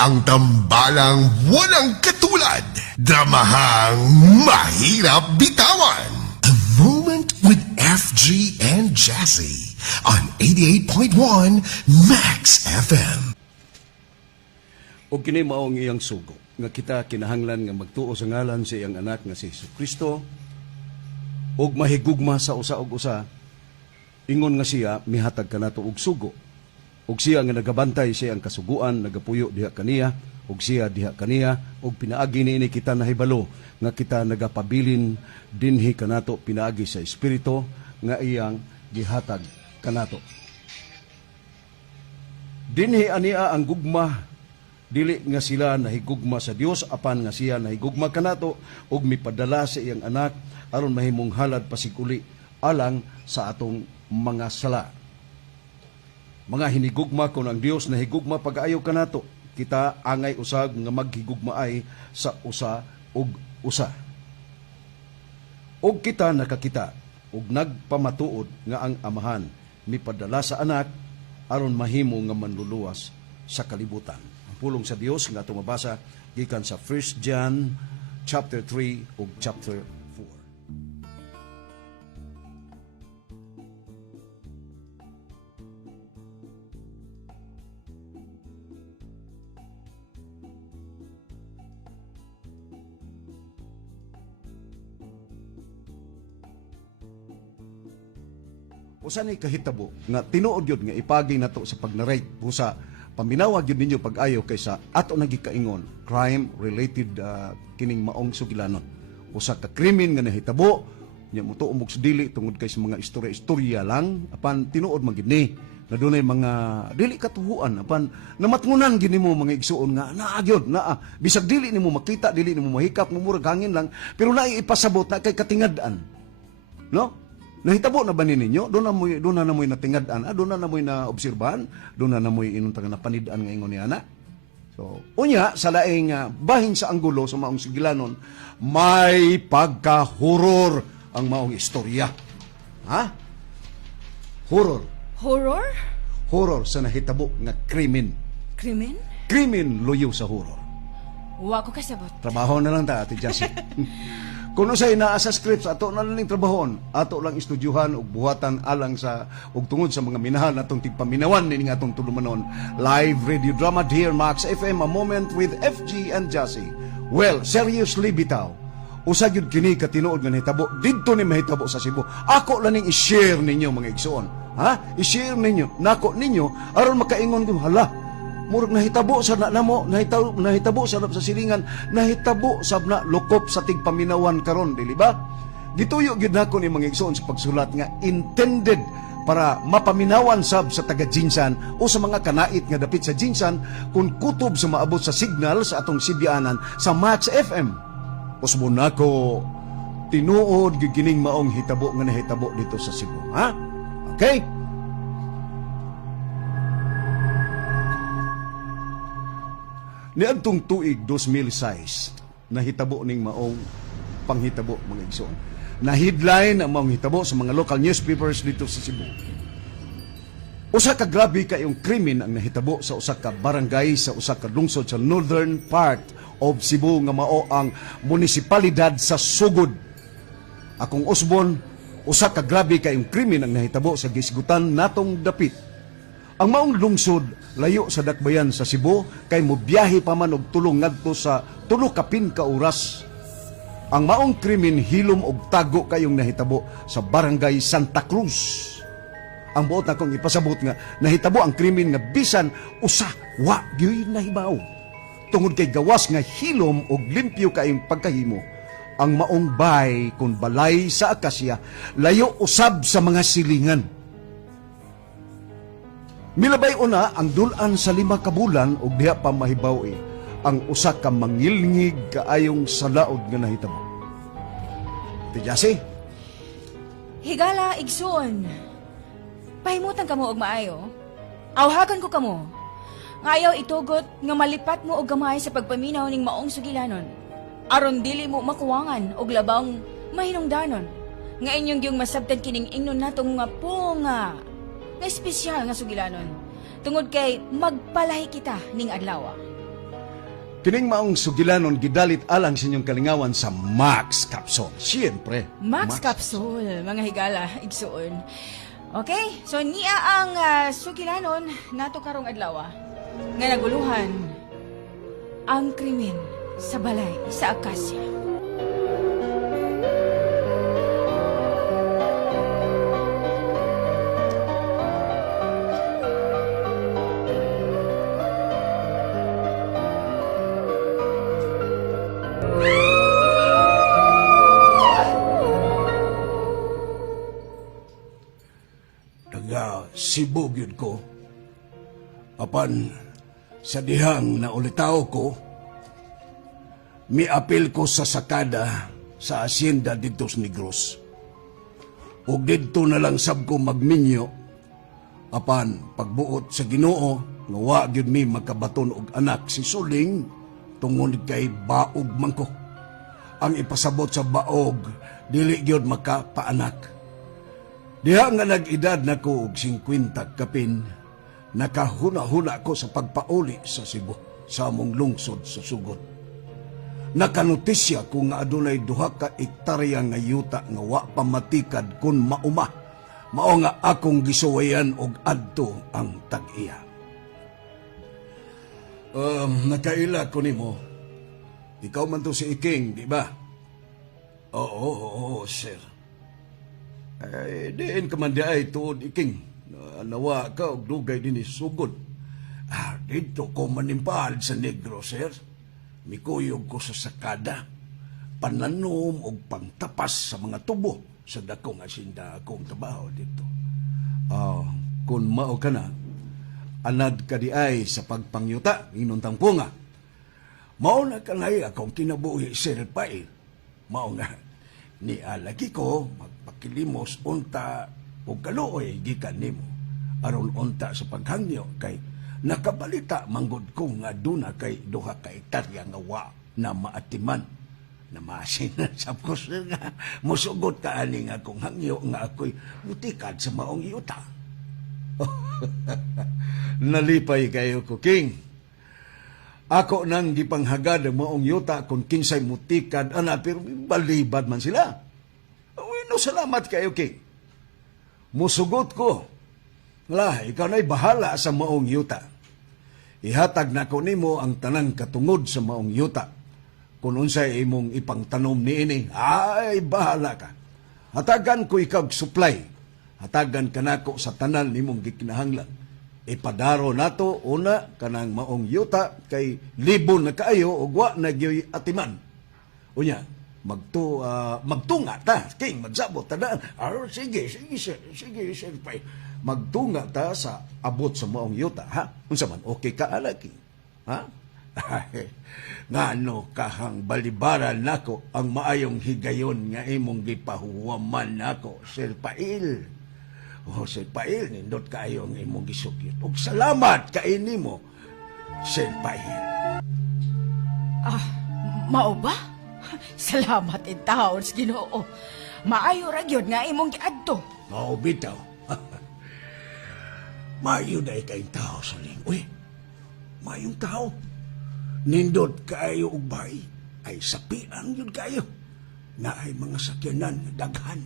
Ang tambalang walang katulad. Dramahang mahirap bitawan. A Moment with FG and Jazzy on 88.1 Max FM. O kini maong iyang sugo, nga kita kinahanglan nga magtuo sa ngalan sa iyang anak nga si Jesucristo, og mahigugma sa usa og usa, ingon nga siya mihatag kanato og sugo. Og siya nga nagabantay sa iyang kasuguan, nagapuyo diha kaniya, og siya diha kaniya, og pinaagi niini kita nahibalo nga kita nagapabilin dinhi kanato pinaagi sa Espiritu nga iyang gihatag kanato. Dinhi ania ang gugma, dili nga sila nahigugma sa Dios apan nga siya nahigugma kanato og mipadala sa iyang anak aron mahimong halad pasiguli alang sa atong mga sala. Mga hinigugma kon ang Dios nahigugma pag-ayo kanato, kita angay usag nga maghigugmaay sa usa ug usa. Og kita nakakita og nagpamatuod nga ang amahan mipadala sa anak aron mahimo nga manluluwas sa kalibutan. Ang pulong sa Dios nga atong mabasa gikan sa 1 John chapter 3 ug chapter 4. Usa ni kahitabo nga tinuod yun nga ipagi nato sa pagnarate busa paminawag yun ninyo pag-ayo kaysa ato nagikaingon crime-related kining maong sugilanon. Usa ka krimen nga nahitabo nya mutuo og dili tungod kay sa mga istorya-istorya lang apan tinuod man gid ni na dunay mga dili katuhuan apan namatngunan gid nimo mga igsuon nga naa gyud naa bisag dili nimo makita dili nimo mahikap murag hangin lang pero naay ipasabot na kay katingad-an. No? Nahitabo na ba ninyo? Doon na namoy natingad-an, doon na namoy na obserbahan, doon na namoy inuntang na panid-an nga ingon ni ana. So, unya sa laing bahin sa anggulo sa maong sigilanon, may pagka-horror ang maong istorya. Ha? Horror. Horror? Horror sa nahitabo nga krimen. Krimen? Krimen luyo sa horror. Wa ko kasabot. Trabaho na lang ta, Ate Jassy. Kung usay naa sa scripts, ato na lang trabahon, ato lang istudyuhan ug buhatan alang sa ug tungod sa mga minahal natong tigpaminawan ni atong tulumanon. Live radio drama Dear Max FM, A Moment with FG and Jassy. Well, seriously bitaw. Usa gyud kini katinuod nga nahitabo didto ni mahitabo sa Cebu. Ako lang ning i-share ninyo mga igsoon. Ha? I-share ninyo, nako ninyo aron makaingon ko hala. Murag nahitabo sa namo, nahitabo sa silingan, nahitabo sa na lokop sa tigpaminawan karon, dili ba? Gituyo gyud nako ni mga igsoon sa pagsulat nga intended para mapaminawan sab sa taga-Jinsan o sa mga kanait nga dapit sa Jinsan kung kutob sa maabot sa signal sa atong Sibianan sa Max FM. Usbon nako tinuod gyud kining maong hitabo nga nahitabo dito sa Cebu, ha? Okay? Niadtong tuig 2006, nahitabo ning maong panghitabo mga igsoon. Na-headline ang maong hitabo sa mga local newspapers dito sa Cebu. Usa ka grabe kayong krimen ang nahitabo sa usa ka barangay sa usa ka lungsod sa northern part of Cebu nga mao ang munisipalidad sa Sugod. Akong usbon, usa ka grabe kayong krimen ang nahitabo sa gisgutan natong dapit. Ang maong lungsod layo sa dakbayan sa Cebu kay mobiyahe pa man og tulong ngadto sa 3 ka oras. Ang maong krimen hilom og tago kayong nahitabo sa barangay Santa Cruz. Ang buot na kong ipasabot nga nahitabo ang krimen nga bisan usa wa gyud nahibaw. Tungod kay gawas nga hilom og limpyo kayong pagkahimo. Ang maong bay kun balay sa akasya layo usab sa mga silingan. Milabay una ang dulan sa 5 ka bulan ug diha pa mahibaw ang usa ka mangilngig kaayong salaod nga nahitabo. Ate Jassy? Higala, igsoon. Pahimutan ka mo og maayo. Awhagan ko kamo. Ngayaw itugot nga malipat mo og gamay sa pagpaminaw ning maong sugilanon. Aron dili mo makuwangan og labang mahinungdanon. Nga inyong yung masabtan kining ingnon natong nga punga. Nga espesyal nga sugilanon. Tungod kay magpalahi kita ning adlaw. Kining maong sugilanon gidalit alang sa inyong kalingawan sa Max Capsule. Siyempre. Max Capsule, mga higala, igsuon. Okay, so niya ang sugilanon nato karong adlaw nga naguluhan ang krimen sa balay sa Acacia. Taga Cebu gyud ko. Apan sa dihang na ulitaw ko, miapil ko sa sakada sa asyenda dito sa Negros. Ug dito na lang sab ko magminyo, apan pagbuot sa Ginoo nga wa gyud mi magkabaton og anak si Suling tungod kay baog man ko. Ang ipasabot sa baog dili gyud makapaanak. Diha nga nag-edad na ko og 50 kapin, nakahuna-huna ko sa pagpauli sa Cebu, sa among lungsod sa sugod. Nakanotisya ko nga adunay 2 ka ektarya nga yuta nga wa pamatikad kun mauma. Mao nga akong gisuwayan og adto ang tag-iya. Nakaila ko nimo. Ikaw man to si Iking, di ba? Oo, sir. Ay, diin ka man di ay tuod Iking. Nawa ka og dugay din sugod. Dito ko manimpal sa Negro, sir. Mikuyog ko sa sakada. Pananom og pangtapas sa mga tubo sa dakong asinda akong trabaho dito. Kung mao ka na, anad ka di ay sa pagpangyuta, inuntang punga. Mao na kanay akong kinabuhi, Sir Pail. Mao nga, ni alaki ko, magpakilimos unta o kaluoy gikan nimo. Aron unta sa paghangyo kay nakabalita manggod ko nga duna kay 2 ka ektarya nga wa na maatiman. Na masin na sa puso nga musugot ka ani nga kung hangyo nga ako'y mutikad sa maong yuta. Nalipay kayo ko, King. Ako nang gipanghagad ang maong yuta kung kinsay mutikad, pero balibad man sila. No, salamat kayo, King. Musugot ko. Ikaw na'y bahala sa maong yuta. Ihatag na ko nimo ang tanang katungod sa maong yuta. Kung unsay imong ipangtanom niini, ay bahala ka. Hatagan ko ikaw supply. Hatagan ka nako sa tanan nimong gikinahanglan. Ipadaro nato una kanang maong yuta kay libon na kaayo ug wa na gyoy atiman. Unya, magtunga ta, King, magsabot ta na. Sige, sir, pay. Magtunga ta sa abot sa maong yuta, ha? Unsa man, okay ka, alaki? Ha? Ngano kahang balibaran nako ang maayong higayon nga imong gipahuwaman nako, Sir Pail. Sir Pail, nindot kayo ang imong gisugyot. Ug salamat kaini mo, Sir Pail. Mao ba? Salamat in taon sa Ginoo. Maayo ra gyud nga imong giadto. Mao bitaw. Maayo na ikay tao sa uy, mayong tao. Nindot kayo og bay, ay sapian yun kayo. Na ay mga sakyanan, daghan.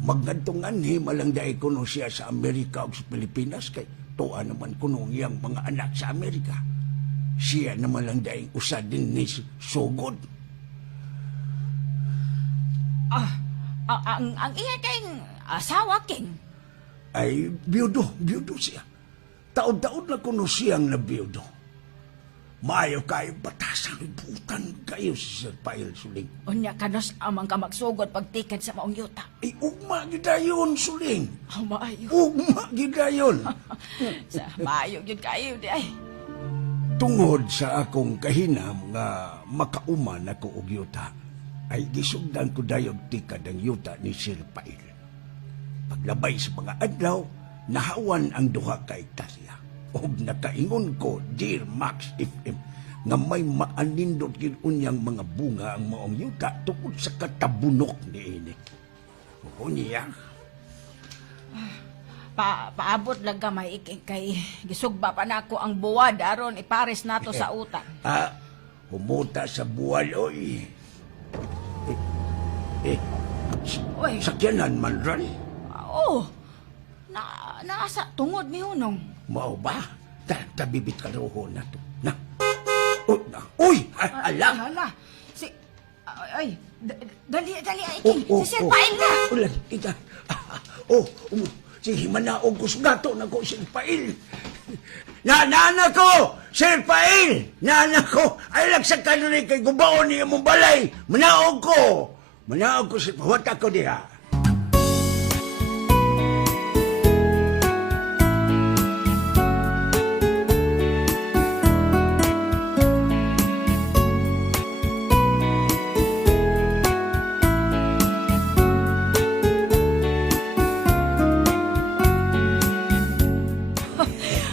Maggantungan himalang dahil kuno siya sa Amerika o sa Pilipinas kay tuwa naman kuno iyang mga anak sa Amerika. Siya naman lang dahil usa din ni sugod. Ang iya kayong asawa, King. Ay, biyudo siya. Taod-taod na kuno siyang nabiyudo. Maayo kayo batasang ibutan kayo si Sir Pail Suling. Unya kanos amang ka magsugod pagtikad sa maong yuta. Ay, ugma gidayon, Suling. Maayo. Ugma gidayon. Sa maayo gyud kayo di ay. Tungod sa akong kahinam nga makauman ako og yuta, ay gisugdan ko dayog tikad ang yuta ni Sir Pail. Paglabay sa mga adlaw, nahawan ang 2 ka ektarya. O nakaingon ko, Dear Max FM, nga may maanindot gid unyang mga bunga ang maong yuta tungod sa katabunok ni ini. O niya. Paabot lang gamay kay gisugba pa nako ang buwad aron ipares nato sa utang. humuta sa buwan, oy. Uy. Sakyanan man ran. Oo. Nasa tungod ni Hunong. Mao ba? Tabibit ka roho na to. Na. Uy! Ala! Hala. Si... Ay, dali, Iking. Si Sir Pail na. Ulan, ika. Si Himanaog ko sugato na ko, Sir Pail. Nana ko! Sir Pail! Nana ko! Ay, lagsak ka na rin kay gubaon niya mong balay. Manaog ko! Manaog ko, Sir Pail. Huwag ako diha.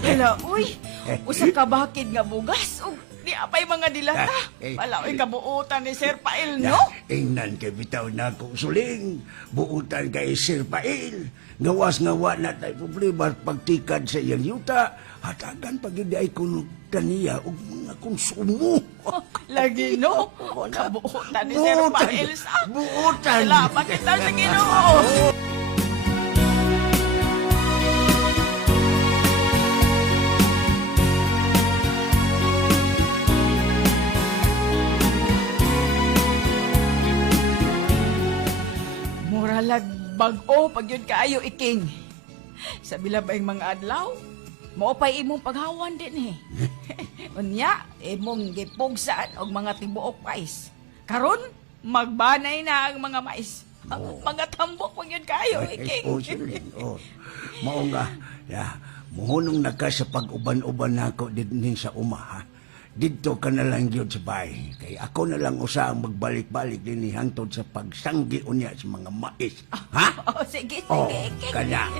Hala, uy. Usa ka bakid nga bugas. O, di apay mga dilata. Wala, uy, kabuutan ni Sir Pail, no? Ingnan kay bitaw na akong suling. Buutan kay Sir Pail. Ngawas-ngawa na tayo problema pagtikad sa iyang yuta. Hatagan pag hindi ay kunutan niya o mga konsumo. Lagi, no? Kabuutan ni Sir Pail sa... Buutan! Salamat kita sa Ginoo. Muralag bag-o pag yun kaayo, Iking. Sa bilabay mga adlaw, maupay imong paghawan din eh. Unya, imong gipugsan og mga tibuok mais. Karon, magbanay na ang mga mais. Mga tambok pag yun kaayo, Iking. Sige. Mao nga, muhunong na ka sa pag-uban-uban nako din sa uma, ha? Dito ka na lang yun sa bahay. Kaya ako na lang usa ang magbalik-balik din hangtod sa pagsanggi unya sa mga mais. Ha? Sige, Iking. Kana.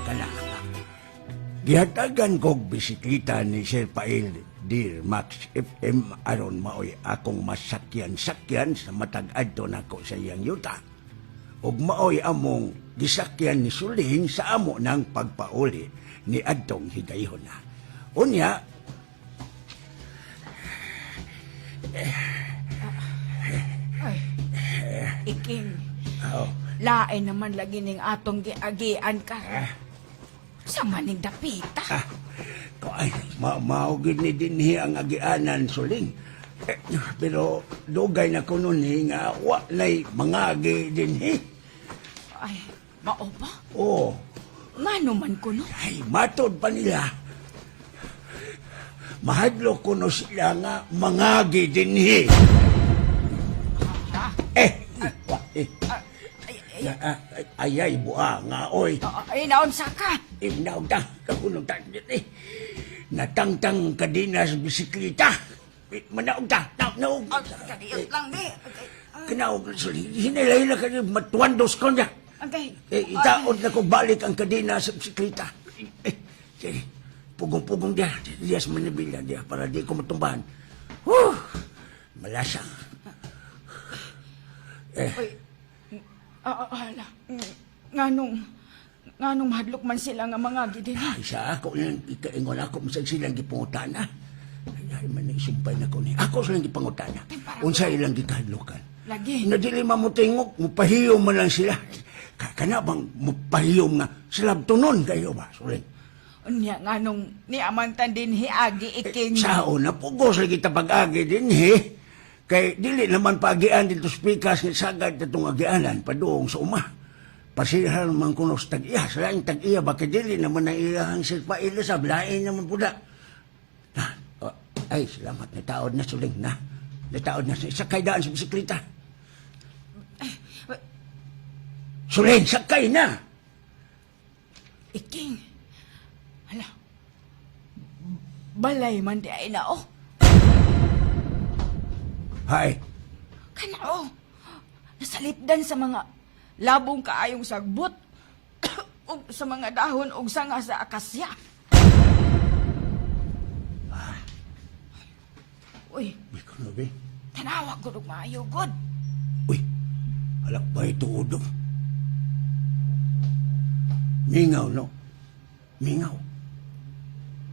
Gihatagan kog bisikleta ni Sir Pail, Dear Max FM, aron maoy akong masakyan-sakyan sa matag adto nako sa iyang yuta. Ug maoy among gisakyan ni Suling sa amo ng pagpauli ni adtong higayhon na. Unya, Ay, Iking. Lain naman lagi ning atong giagian ka. Sa maning dapita. ay, maugid ni dinhi ang agianan, Suling. Pero dugay na ko nun nga wa na'y mga agi dinhi. Ay, mao ba? Oo. Ngano man ko no? Ay, matod pa nila. Mahadlo ko no sila nga mangagi dinhi. Ayay buha nga, oy. Ay, naunsa ka? Imnaw ta, kakunong ta. Natangtang kadina sa bisikleta. Manaog ta, naog. Kadiyot lang, di. Kanaog, hinilay-hila ka niya, matuwandos ko niya. Okay. Itaod na ko balik ang kadina sa bisikleta. Sige, pugong-pugong diya. Diya sa manibila diya para di ko matumbahan. Malasang. Hala. Nganong mahadlok man sila nga mga gidin. Ay, sa ako lang, ikaingon ako, masag silang gipangutana. Ay, man isumpay na ko niya. Ako silang gipangutana. Unsa ilang gikahadlokan. Lagi. Nadili mamutingok, mupahiyom man lang sila. Kana bang mupahiyom nga, silabtunon kayo ba, Suling? Unya, nganong ni amantan din hiagi Iking. Sa una, pugos lagi tapag-agi din, he. Kay dili naman pagian dito spikas ng sagad na itong agianan, padoong sa uma. Pasihan man kuno sa tag-iya, sa laing tag-iya, bakit dili naman na iyahang silpaila sa lain naman po na. Ay, salamat, nataod na, Suling, na. Nataod na, sakay daan sa bisikleta. Suling, sakay na! Iking. Hala. Balay man di ay na, oh. Hay, Kanao. Nasalipdan sa mga labong kaayong sagbot. ug sa mga dahon ug sanga sa akasya. Uy, bikono be. tanawa ko ug maayo god. Uy, halak ba ito udo? Mingaw, no? Mingaw.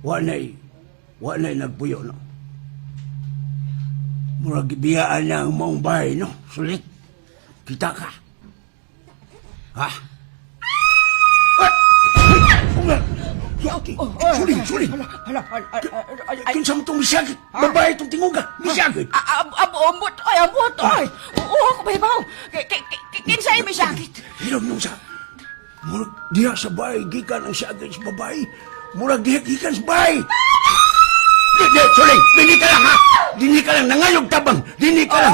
Wanay nagpuyo, no? Murag ibiyaan na ang maong bahay, no? Sulit. Kita ka. Ha? Suling. Hala. Kinsa mo itong misagit? Babae itong tinguga. Misagit. Ambot. Ay. Oo, ako bahibaw. Kinsay may sakit. Hilom nung sa... Murag diha sa bahay, gikan ang sagit sa babae. Murag diha gikan sa bahay. Suling, dini ka lang ha. Dini ka lang, nangayog tabang. Dini ka lang.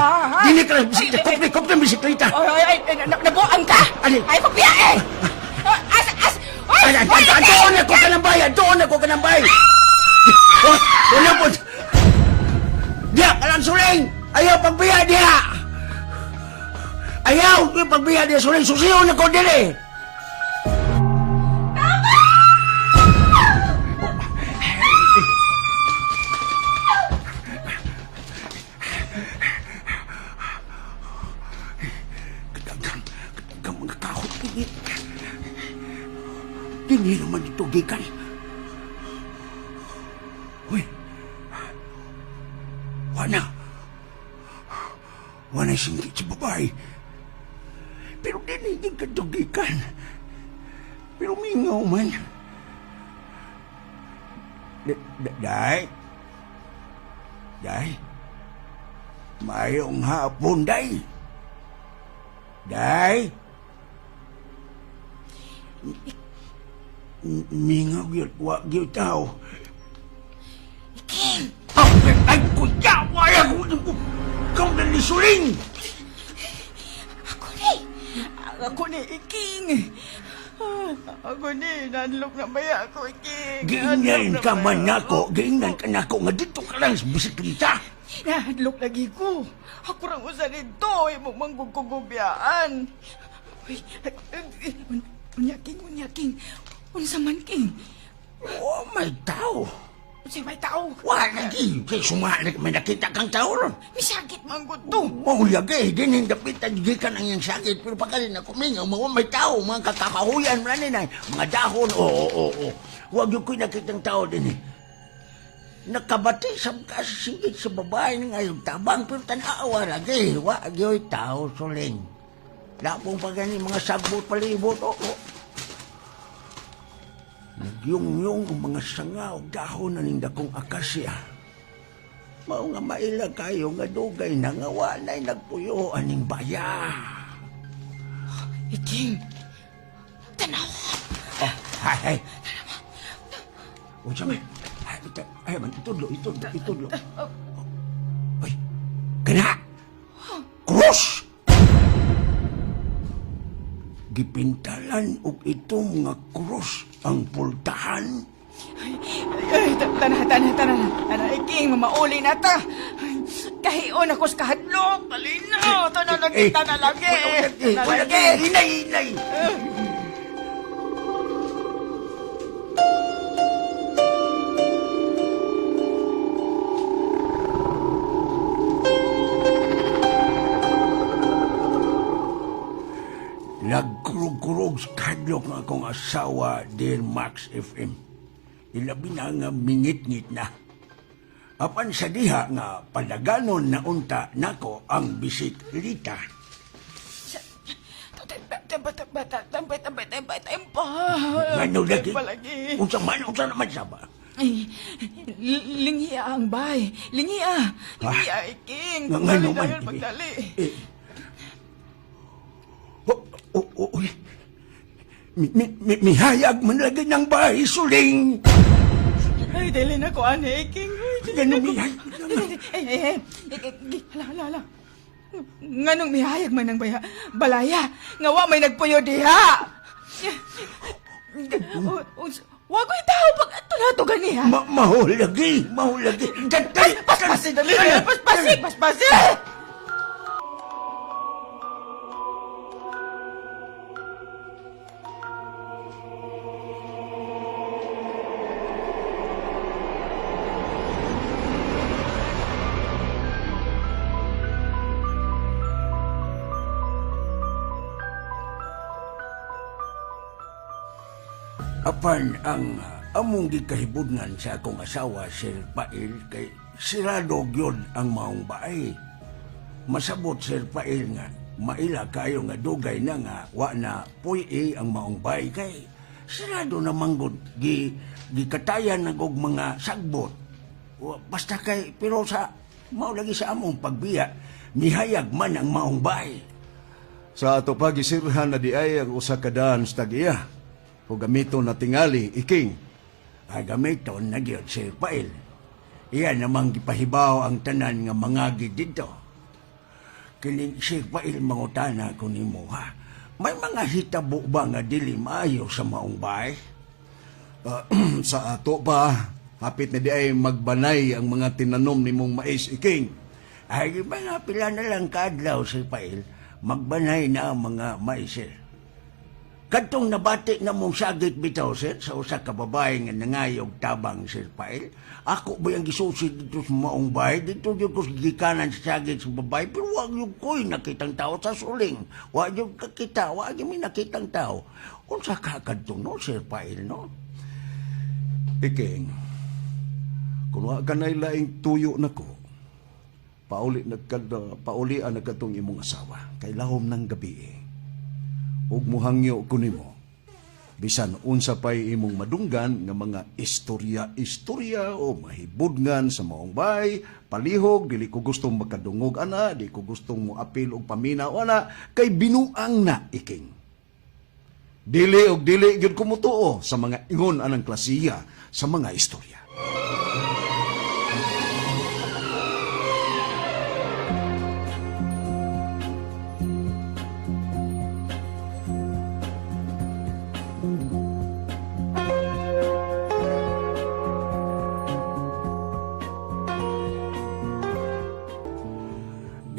Kopte bisikleta. Ay, nabuang ka. Alin? Ay, pagbiya eh. Doon ako ka ng bayan! Doon ako ka ng bayan! Wala po! Diya! Kalang suling! Ayaw pagbiya diya! Ayaw pagbiya diya suling! Susiyon ako dili! Kadang mga kahot ini. Dili naman ito gikan. Uy. Wana singgit sa babae. Pero dili ka ito gikan. Pero mingaw man. Day? Mayong hapon, day. Day? Mingaw yun, wag yun tao. Iking! Ay, kuya! Wala ko! Ikaw na ni Suling! Ako ni Iking! Ako ni, nanlok na baya ako, Iking! Giingnan ka man nako, giingnan ka nako, nga dito ka lang sa bisikleta. Nanlok lagi ko! Ako rang usa dito, imong manggugugubiyaan! Unya, King! Unsa man, King? Oh, may tao. Unsay may tao? Wala lagi. Kaya sumalik, may nakita kang tao ron. Misakit man gud to! Mahulog eh, din yung dapitan, gikan ang yung sakit. Pero pagkalin ako mingaw, may tao, mga kakakahuyan, mga dahon, oo. Huwag yung ko'y nakitang tao din eh. Nakabati sa kasingit sa babae nga yung tabang, pero tanawa lagi. Huwag yung tao, Suling. Lapong pa gani, mga sagbot palibot, oo. Nagyong-yung ang mga sanga o dahon na ning dakong akasya. Mao nga maila kayo nga dugay na nga walay nagpuyo aning baya. Iking! Tanaw! Oh, hay. Unsa may? Ay, man, itudlo. Ay, kana! Cross! Gipintalan og itong mga krus ang pultahan. Ay, tanah, Iking, mamauli na ta. Kahion ako sa kahadlok. Talino, tanah lagi. Inay. Nagkurog-kurog sa kadlok ng akong asawa, Dear Max FM. Ilabi na nga mingit-ngit na. Apan sa diha nga palaganon na unta nako ang bisikleta. Ngano lagi? Unsa naman siya ba? Ay, lingiya ang bay. Lingiya, Iking. Ngano man? Pagdali. Uy. Mihayag man lagi ng bahay, Suling. Ay, dali na ko, Iking. Ganun mihayag. Hala. Nganong mihayag man ng balaya. Nga may nagpuyo diha. Wa ko'y tao pag ato na ito ganiha. Mahulagi. Paspasi, dali. Paspasi. Apan ang among gikahibudngan sa akong asawa, Sir Pail, kay sirado gyud ang maong baay. Masabot Sir Pail nga maila kayo nga dugay na nga wa na puy ang maong baay kay sirado na manggod gikatayan na og mga sagbot. Basta kay pero sa mao lagi sa among pagbiya mihayag man ang maong baay. Sa ato pa gisirhan na di ay ang usa ka daan sa tagiya. O gamiton na tingali, iking. Ay gamiton na gyud Sir Pail. Iyan namang gipahibaw ang tanan nga mangagi dito. Kining Sir Pail mangutana ko nimo ha. May mga hitabo ba nga dili maayo sa maong bahay? Sa ato pa, hapit na di ay magbanay ang mga tinanom ni mong mais, iking. Ay mga pila na lang kadlaw Sir Pail, magbanay na ang mga maisil. Kadtong nabati na mong sagit bitaw sir sa usa ka babae nga nangayog tabang Sir Pail. Ako ba yung gisusi dito sa maong bahay? Dito yung ko gikanan sa sagit sa babae. Pero wag yung ko'y nakitang tao sa suling. Wag yung kakita, wag yung may nakitang tao. Kung sa kakadtong no, Sir Pail, no? Iking, kung wa ka na'y laing tuyo na ko, paulian na katong imong asawa, kay lahom ng gabi ug muhangyo ko nimo bisan unsa pay imong madunggan nga mga istorya o mahibudngan sa maong bahay, palihog dili ko gustong makadungog ana, di ko gustong mo apil og paminaw ana kay binuang na iking. Dili gyud ko mutuo sa mga ingon anang klasiya sa mga istorya.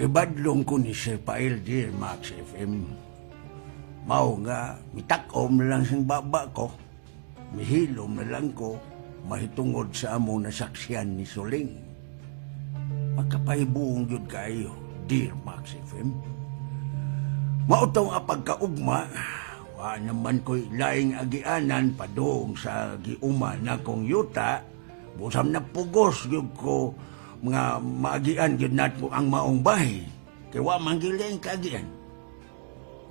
Gibadlong ko ni Sir Pail, dear Max FM. Mao nga, mitakom na lang sing baba ko. Mihilom na lang ko, mahitungod sa among nasaksiyan ni Suling. Magkapahibuong yun kayo, dear Max FM. Mautong apagkaugma, wa naman ko'y laing agianan padong sa giuma na kong yuta, busam na pugos yun ko mga maagian yun natin ang maong bahay. Kaya wa manggiling kaagian.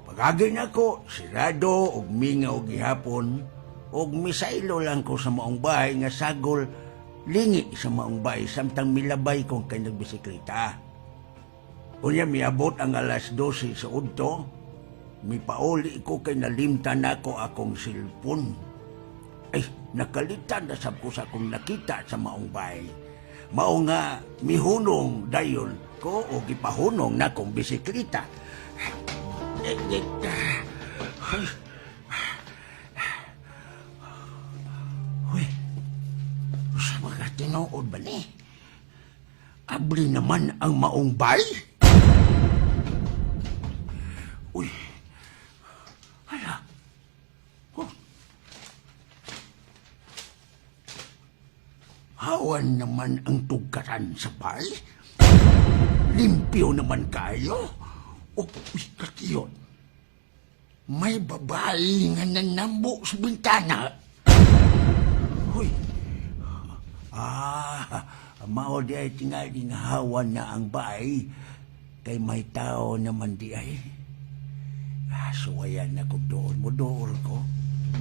Pag-agi na ko, sirado, og mingaw gihapon, og misailo lang ko sa maong bahay nga sagol, lingi sa maong bahay, samtang milabay kong kay nagbisikleta. Unya miabot ang alas 12 sa udto, mipauli ko kay nalimtan ako akong silpon. Ay, nakalitan na sab ko sa akong nakita sa maong bahay. Mao nga mihunong dayon ko o gipahunong na kong bisikleta. Uy, sa mga tinuod ba ni? Abli naman ang maong bay? Uy, hala. Oh. Hawan naman ang tugkaran sa bay? Limpyo naman kayo? O katiyon, may babae nga nanambo sa bintana. Uy, mao di ay tingali nga hawan na ang bay, kay may tao naman di ay. Suwayan na ko doon, budool ko.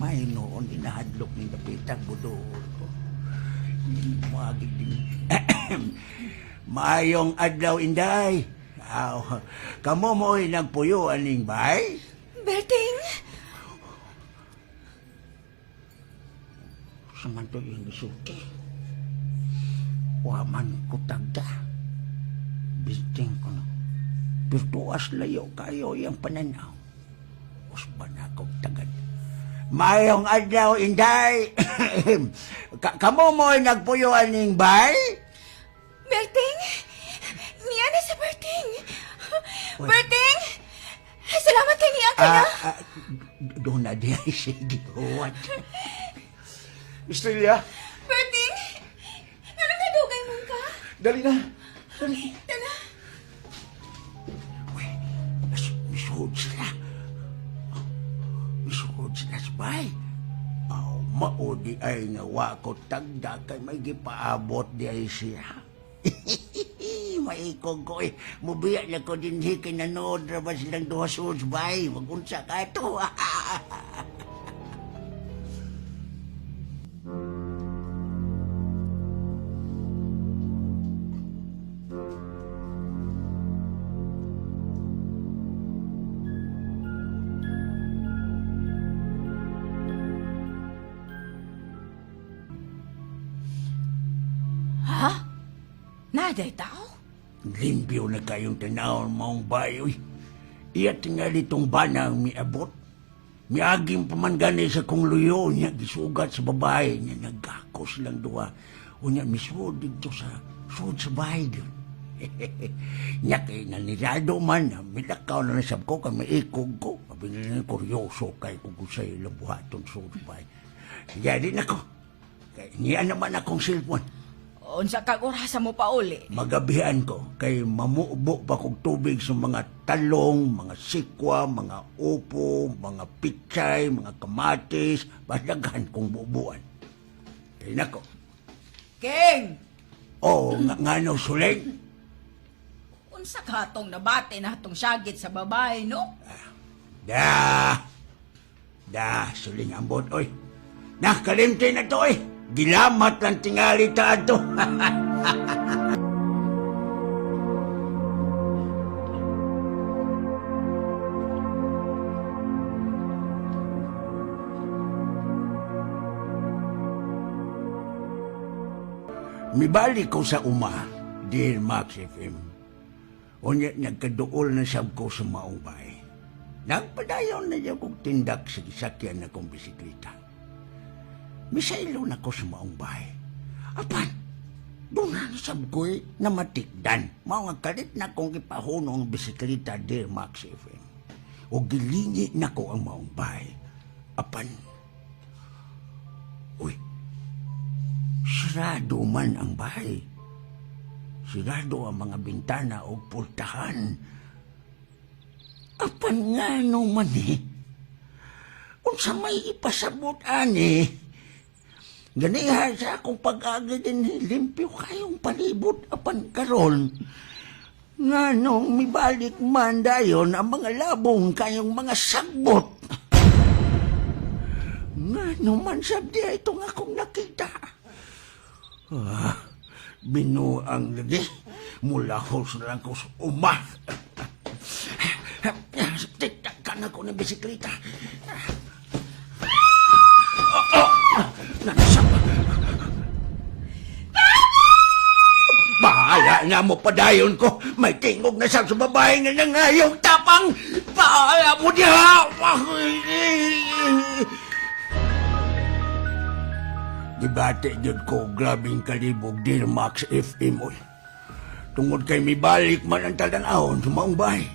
May noon inahadlok ng kapitang budool ko. Magig din. Mayong adlaw, Inday. Kamo mo'y nagpuyo aning bay? Berting! Samanto yung isuti. Waman ko tagda. Bisting ko no. Pirtuas layo kayo yung pananaw. Usban akong tagad. Mayong adlaw, Inday. Kamo mo'y nagpuyo aning bay? Berting! Niya na sa Berting! Berting! Salamat kay niya ka na! Doon na di ay sige. What? Estrella, Berting! Ano nadugay mo ka? dali na. Tana! Uy, misuhod sila. Misuhod sila sa bay. Maudi ay nga wa ko tagda kay may gipaabot di ay siya. Maikog ko eh. Mubiya na ko din kinanood ra ba silang duha suds bay. Magunsa ka ito. Ha? Naday tao? Limpyo na kayong tanawon maong bayoy. Iya tingal itong banang miabot. Miaging paman gani sa kong luyo niya gisugat sa babae niya nagkakos lang duwa. Unya misud dito sa sud sa bahay doon. Nya kay nanirado man na milakaw na nasab ko kay maikog ko. Mabili na kuryoso kay kung sa ilang buhaton sud sa bahay. Jadi na ko. Kay niya naman akong cellphone. Unsa kag orasa mo pa uli? Magabihan ko kay mamubo pa kog tubig sa mga talong, mga sikwa, mga upo, mga pichay, mga kamatis, badaghan kong bubuan. Kay nako. King! Nga no suling. Unsa ka atong nabate na atong syagit sa babae, no? Suling ambot, oy. Nakalimti na to, eh. Gilamat lang tingali ta ato. Mibalik ko sa uma, Dear Max FM. Unya nagkaduol na sab ko sa maong bahay. Nagpadayon na niya kong tindak sa gisakyan na kong bisikleta. Misaylo na ko sa maong bahay. Apan, doon na sab ko'y namatikdan. Mao nga kalit na kong ipahuno ang bisikleta, Dear Max FM. O gilingi na ko ang maong bahay. Apan, uy, sirado man ang bahay. Sirado ang mga bintana o pultahan. Apan nga no man eh. Unsa may ipasabot ani. Ganiha sa akong pag-agi din limpyo kayong palibot apan karon. Nga nung mibalik man dayon ang mga labong kayong mga sagbot. Nga naman sabdi itong akong nakita. Binuang lagi. Mula hos na lang ko sa uma. Tiktakan ako ng bisikleta. Bahala na mo padayon ko. May tingog na sa babae nga nangayong tapang. Bahala mo diha. Dibate jud ko grabing kalibog Dear Max FM oy. Tungod kay mibalik man ang talanahon sa maong bahay.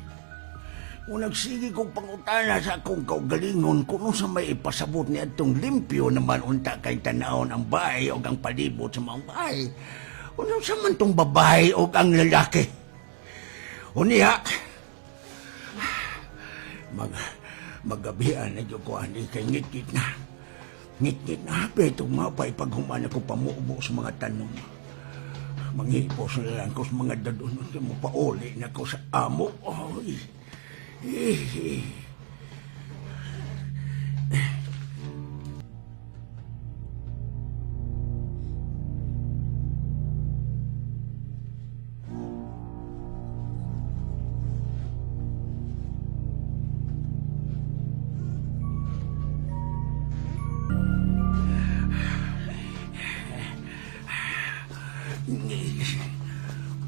Kung nagsige kong pangutana sa akong kaugalingon kung sa may ipasabot ni atong limpyo naman unta kay tanahon ang bahay o ang palibot sa maong bahay. Unang sa man tong babae o ang lalaki. Uniha, magabihan na dyan ko ani kay ngit-ngit na. Ngit-ngit na petong mapay paghuman ako pamubo sa mga tanong. Mangipos na lang ko sa mga dadon mo pauli na ko sa amo. Oy.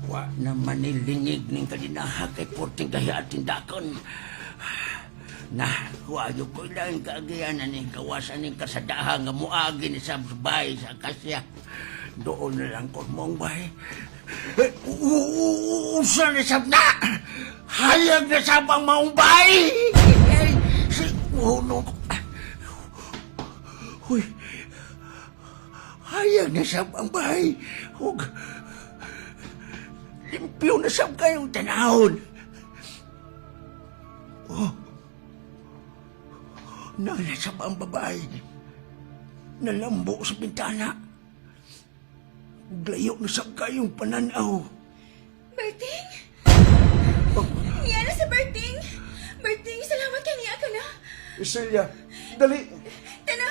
Wa naman nilingig ning kalinaha kay porting kahiatin dakon. Nah, huwag ko lang kaagayanan ng kawasan ng kasadahan nga muagi ni Sabsbay sa kasya. Doon na lang ko mong bay. Usa na sab na! Hayag na sab ang maong bay! Si Uno. Uy, hayag na sab ang bay. Huwag, limpyo na sab kayong tanahon. Oh. Nalasab ang babae. Nalambo sa bintana. ug layo na sa kayong pananaw. Berting? Niya na sa Berting. Berting, salamat kay niya ka na. Estrella, dali. Tana.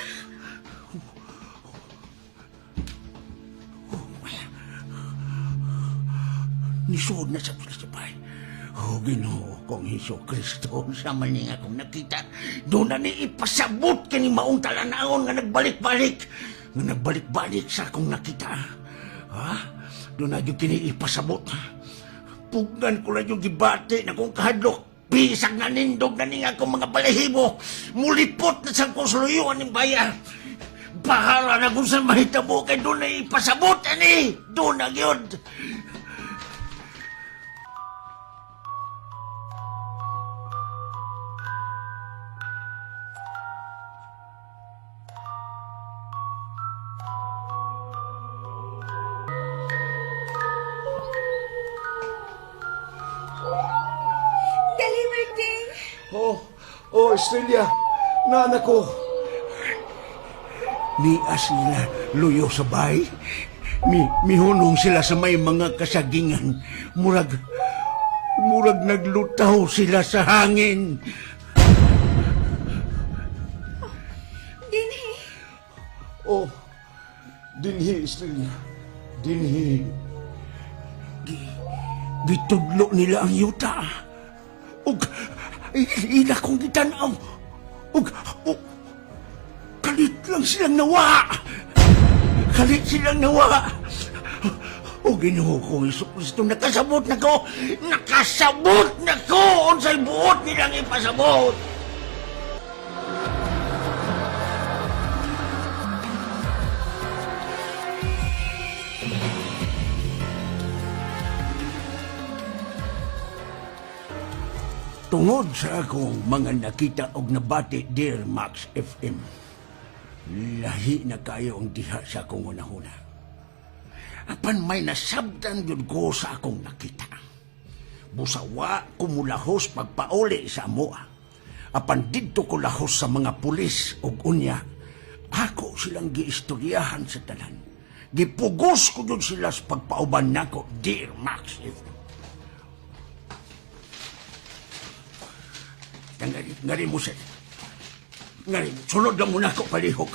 Nisuod na sa pilasapay. O Ginoo kong Hesus Kristo, sa maning akong nakita, doon na ni ipasabot ka ni maong talanaon nga nagbalik-balik. Nga nagbalik-balik sa akong nakita. Ha? Doon na yung kini ipasabot. Pugnan ko na yung gibati na kong kahadlok. Pisag na nindog na niya akong mga balahibo. Mulipot na sa konsuluyuan ng bayan. Bahala na kung saan mahitabo kay doon na ipasabot, ani. Doon na yun. Dali, Berting. Estrella, naanak ko. Nias nila luyo sa bahay. Mihunong sila sa may mga kasagingan. Murag naglutaw sila sa hangin. Dinhi. Oh, dinhi, Estrella. Dinhi. Gitudlo nila ang yuta. Ug ila kong gitanaw. Ug kalit lang silang nawa. Kalit silang nawa. O Ginoo kong Hesus Kristo, nakasabot na ko. Nakasabot na ko. Unsay buot nilang ipasabot. Tungod sa akong mga nakita og nabati, Dear Max FM, lahi na kayo ang diha sa akong unahuna. Apan may nasabdan yun ko sa akong nakita. Busawa kumulahos pagpauli sa amoa. Apan didto ko lahos sa mga pulis og unya. Ako silang giistoryahan sa tanan. Gipugos ko yun sila sa pagpauban nako, Dear Max FM. Ngari mo siya. Ngari, sunod lang muna ako palihog.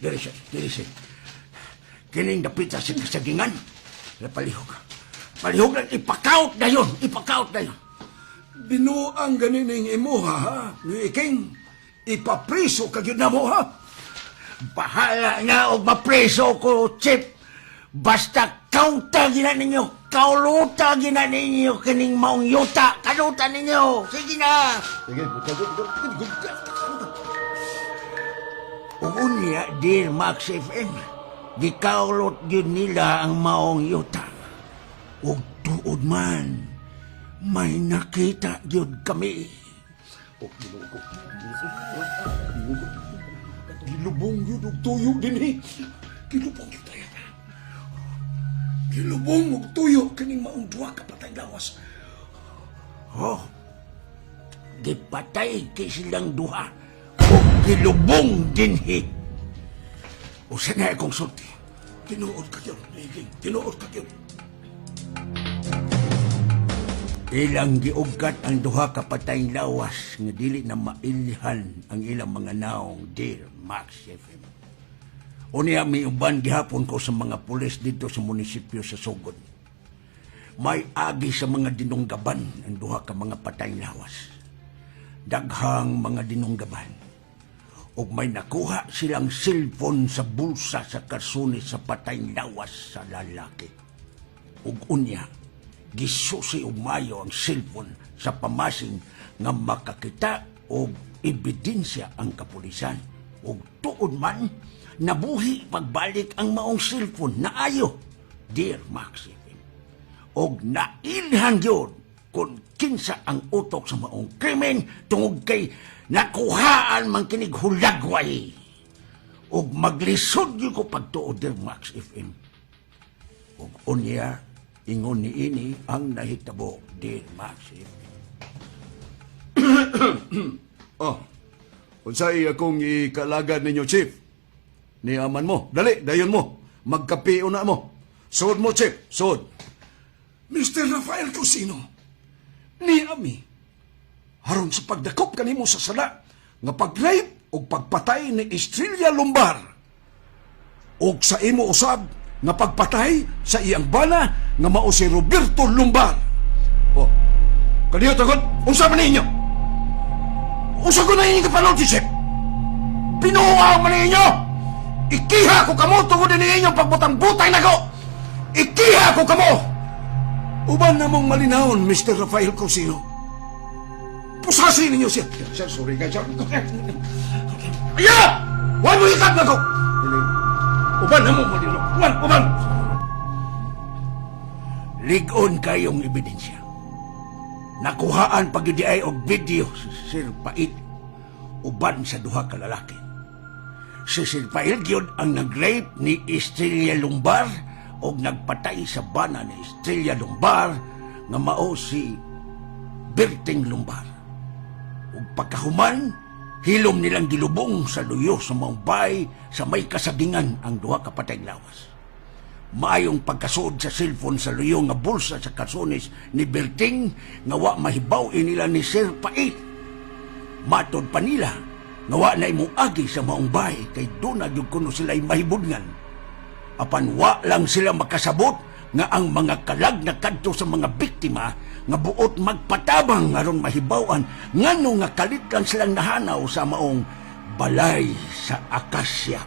Diri siya. Kining dapita sa kasagingan. Palihog. Palihog lang, ipakaut na yun. Binuang ganining imuha, ha? Ni Iking, ipapriso ka yun na mo, ha? Bahala nga og mapreso ko, Chip. Basta kaunta gina ninyo. Kauluta gina ninyo kining maong yuta. Kaluta ninyo. Sige na. Sige, Unya, Dear Max FM, gikaulot yun nila ang maong yuta. Ug tuod man, may nakita yun kami. Gilubong yun og tuyo din eh. Gilubong yun tayo. Gilubong og tuyo kaning maong duwa ka patay lawas. Oh, gipatay kay silang duha. O gilubong dinhi. Usa na akong sulti. Tinuod ka yun, Iging. Tinuod ka yun. Ilang giugkat ang duha ka patayng lawas nga dili na mailhan ang ilang mga naong, Dear Max FM. Unya miuban gihapon ko sa mga pulis dito sa munisipyo sa Sugod. May agi sa mga dinunggaban ang duha ka mga patayng lawas. Daghang mga dinunggaban. Ug may nakuha silang cellphone sa bulsa sa kasuni sa patayng lawas sa lalaki. Ug unya, gisusi og mayo ang cellphone sa pamasing nga makakita og ebidensya ang kapulisan. Ug tuod man, nabuhi pagbalik ang maong cellphone na ayo, Dear Max FM. Og nailhan yun kung kinsa ang utok sa maong krimen tungod kay nakuhaan man kinig hulagway. Og maglisod yun ko pagtuod, Dear Max FM. Og unya, ingon ni ini ang nahitabo, Dear Max FM. Unsay akong ikalagad ninyo, Chief? Ni aman mo. Dali, dayon mo. magkapiyo na mo. Sud mo, Chip, sud. Mr. Rafael Cusino, ni Ami, haron sa pagdakop kanimo sa sala, nga pag-rape o pagpatay ni Estrella Lumbar, o sa imo usab, nga pagpatay sa iyang bana, nga mao si Roberto Lumbar. O, kaniyo tagot, unsa man ninyo? Unsa ko na inyong kapanaw, Chip? Pinuha man ninyo! Ikiha ko kamo tungod din inyong pagbutang-butang na ko! Ikiha ko kamo! Uban na mong malinahon, Mr. Rafael Cusino. Pusasin ninyo siya. Sir, sorry ka, sir. Aya! Huwag mo ikat na ko! Uban na mong malinahon. Uban! Ligon kayong ebidensya. Nakuhaan pagidi ay og video si Sir Pait uban sa duha ka lalaki. Si Sir Pait gyud ang nag-rape ni Estrella Lumbar og nagpatay sa bana ni Estrella Lumbar nga mao si Berting Lumbar. Ug pagkahuman, hilom nilang gilubong sa luyo sa maong bay sa may kasagingan ang duha ka patay lawas. Maayong pagkasud sa cellphone sa luyo nga bulsa sa kasunis ni Berting nga wa mahibaw nila ni Sir Pait. Matod pa nila nga wa na imuagi sa maong bay kay doon na gyud kuno sila'y mahibudngan. Apan wa lang sila makasabot nga ang mga kalag na kadto sa mga biktima nga buot magpatabang aron mahibawan ngano nga kalit lang silang nahanaw sa maong balay sa Akasya.